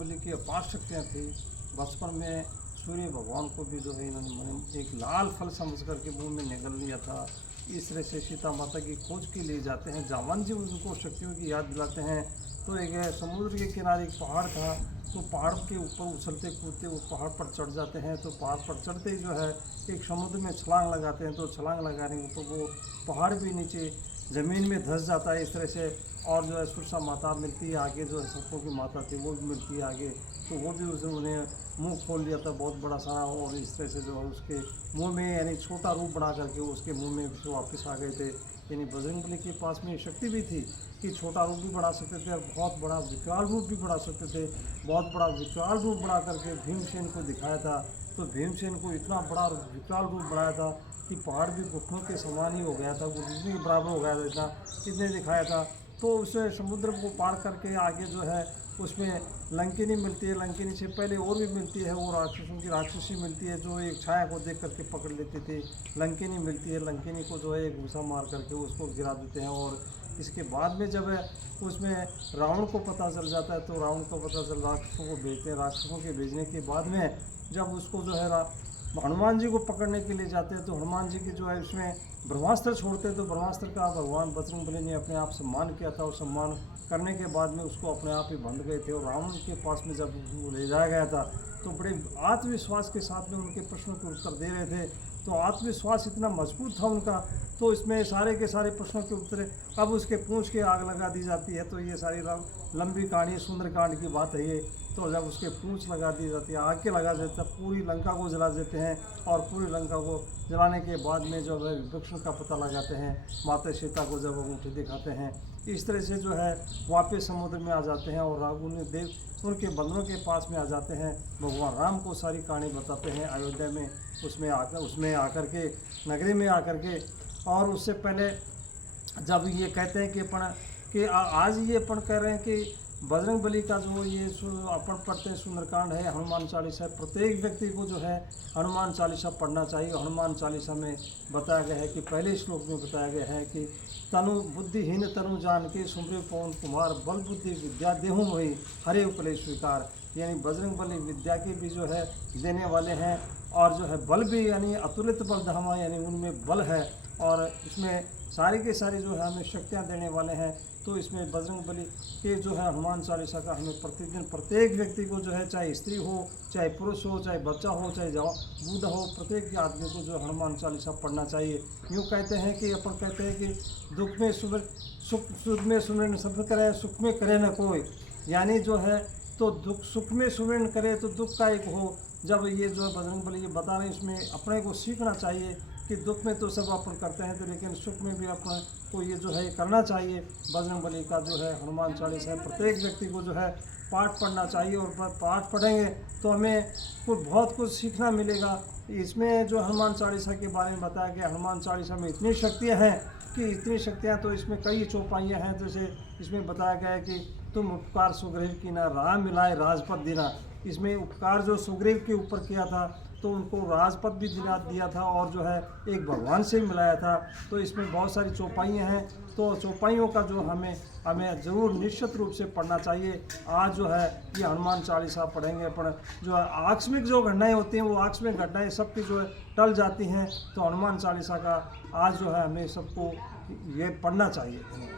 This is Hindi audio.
बजरंगबली की अपार शक्तियाँ थी। बचपन में सूर्य भगवान को भी जो है इन्होंने एक लाल फल समझ करके मुंह में निगल लिया था। इस तरह से सीता माता की खोज के लिए जाते हैं, जावन जी उनको शक्तियों की याद दिलाते हैं। तो एक समुद्र के किनारे एक पहाड़ था, तो पहाड़ के ऊपर उछलते कूदते उस पहाड़ पर चढ़ जाते हैं। तो पहाड़ पर चढ़ते ही जो है एक समुद्र में छलांग लगाते हैं, तो छलांग लगाने के ऊपर वो पहाड़ भी नीचे ज़मीन में धंस जाता है इस तरह से। और जो है सुरसा माता मिलती है आगे, जो है सबकों की माता थी वो भी मिलती है आगे, तो वो भी उसने उन्हें मुंह खोल लिया था बहुत बड़ा सारा। और इस तरह से जो है उसके मुंह में यानी छोटा रूप बना करके उसके मुंह में जो वापस आ गए थे। यानी बजरंगबली के पास में शक्ति भी थी कि छोटा रूप भी बढ़ा सकते थे और बहुत बड़ा विकराल रूप भी बढ़ा सकते थे। बहुत बड़ा विकराल रूप बढ़ा करके भीमसेन को दिखाया था। तो भीमसेन को इतना बड़ा विकराल रूप बढ़ाया था कि पहाड़ भी घुटनों के समान ही हो गया था, घुटने के बराबर हो गया था, इतना इतने दिखाया था। तो उस समुद्र को पार करके आगे जो है उसमें लंकिनी मिलती है। लंकिनी से पहले और भी मिलती है, वो राक्षसों की राक्षसी मिलती है जो एक छाया को देख करके पकड़ लेती थी। लंकिनी मिलती है, लंकिनी को जो है एक घूसा मार करके उसको गिरा देते हैं। और इसके बाद में जब है उसमें रावण को पता चल जाता है, तो रावण को पता चल राक्षसों को भेजते हैं। राक्षसों के भेजने के बाद में जब उसको जो है हनुमान जी को पकड़ने के लिए जाते हैं, तो हनुमान जी की जो है उसमें ब्रह्मास्त्र छोड़ते हैं। तो ब्रह्मास्त्र का भगवान बजरंगबली ने अपने आप सम्मान किया था, और सम्मान करने के बाद में उसको अपने आप ही बंध गए थे। और रावण के पास में जब वो ले जाया गया था, तो बड़े आत्मविश्वास के साथ में उनके प्रश्नों के उत्तर दे रहे थे। तो आत्मविश्वास इतना मजबूत था उनका, तो इसमें सारे के सारे प्रश्नों के उत्तर अब उसके पूंछ के आग लगा दी जाती है। तो ये सारी लंबी कहानी सुंदरकांड की बात है ये। तो जब उसके पूंछ लगा दी जाती है, आग के लगा देते हैं, पूरी लंका को जला देते हैं। और पूरी लंका को जलाने के बाद में जो है विभीषण का पता लगाते हैं, माता सीता को जब अंगूठी दिखाते हैं, इस तरह से जो है वापस समुद्र में आ जाते हैं। और उन्हें देव उनके बंधुओं के पास में आ जाते हैं। भगवान राम को सारी कहानी बताते हैं अयोध्या में, उसमें आकर के नगरी में आकर के। और उससे पहले जब ये कहते हैं कि आज ये अपन कह रहे हैं कि बजरंगबली का जो ये अपन पढ़ते हैं सुंदरकांड है, हनुमान चालीसा, प्रत्येक व्यक्ति को जो है हनुमान चालीसा पढ़ना चाहिए। हनुमान चालीसा में बताया गया है कि पहले श्लोक में बताया गया है कि तनु बुद्धिहीन तनु जान के सुमरे पवन कुमार, बल बुद्धि विद्या देहूँ वही हरे उपले स्वीकार। यानी बजरंगबली विद्या के भी जो है देने वाले हैं, और जो है बल भी यानी अतुलित बल धामा, यानी उनमें बल है। और इसमें सारे के सारे जो है हमें शक्तियाँ देने वाले हैं। तो इसमें बजरंगबली के जो है हनुमान चालीसा का हमें प्रतिदिन प्रत्येक व्यक्ति को जो है, चाहे स्त्री हो, चाहे पुरुष हो, चाहे बच्चा हो, चाहे बूढ़ा हो, प्रत्येक आदमी को जो हनुमान चालीसा पढ़ना चाहिए। यूँ कहते हैं कि अपन कहते हैं कि दुख में सुख में सुमिरन सब करे, सुख में करे न कोई। यानी जो है तो दुख सुख में सुमिरन करे तो दुख का एक हो। जब ये जो है बजरंगबली ये बता रहे हैं, इसमें अपने को सीखना चाहिए कि दुख में तो सब अपन करते हैं, तो लेकिन सुख में भी अपन को ये जो है करना चाहिए। बजरंगबली का जो है हनुमान चालीसा प्रत्येक व्यक्ति को जो है पाठ पढ़ना चाहिए। और पाठ पढ़ेंगे तो हमें बहुत कुछ सीखना मिलेगा। इसमें जो हनुमान चालीसा के बारे में बताया गया, हनुमान चालीसा में इतनी शक्तियाँ हैं कि इतनी शक्तियाँ, तो इसमें कई चौपाइयाँ हैं। जैसे इसमें बताया गया है कि तुम उपकार सुग्रीव की ना, राम मिलाए राजपद देना। इसमें उपकार जो सुग्रीव के ऊपर किया था, तो उनको राजपद भी दिया था, और जो है एक भगवान से मिलाया था। तो इसमें बहुत सारी चौपाइयाँ हैं। तो चौपाइयों का जो हमें ज़रूर निश्चित रूप से पढ़ना चाहिए। आज जो है ये हनुमान चालीसा पढ़ेंगे अपन, जो आकस्मिक जो घटनाएं होती हैं, वो आकस्मिक घटनाएं सबकी जो है टल जाती हैं। तो हनुमान चालीसा का आज जो है हमें सबको ये पढ़ना चाहिए।